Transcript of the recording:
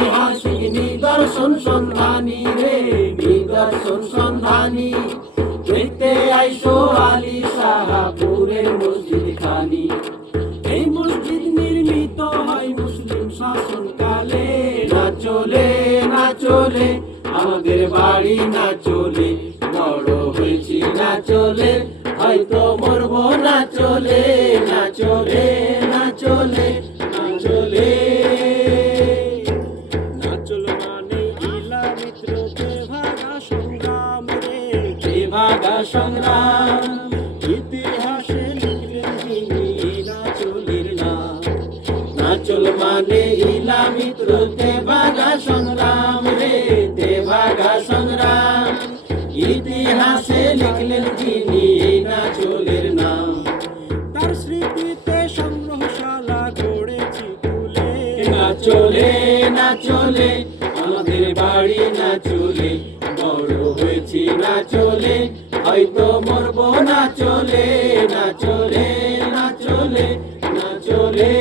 ঐতিহাসিক নিদর্শন সন্ধানী রে, নিদর্শন সন্ধানী। দেখতে আইসো আলী শাহপুরের মসজিদ খানি। এই মসজিদ নির্মিত হয় মুসলিম শাসনকালে। না চলে না চলে আমাদের বাড়ি, না চলে বড় হয়েছি, না চলে হয়তো মরবো, না চলে না চলে না চলে না চলে। না চলে মানে ইলা মিত্র তেভাগা সংগ্রাম রে, তেভাগা সংগ্রাম। ইতিহাসে লিখলেন যিনি না চলির নাম। না চল মানে ইলা মিত্র তেভাগা সংগ্রাম রে, তেভাগা সংগ্রাম। ইতিহাসে লিখলেন যিনি না চলের নাম। তার স্মৃতিতে সংগ্রহশালা গড়েছি তুলে। না চলে না চলে আমাদের বাড়ি, না চলে বড় হয়েছি, না চলে হয়তো মরবো, না চলে না চলে না চলে না চলে।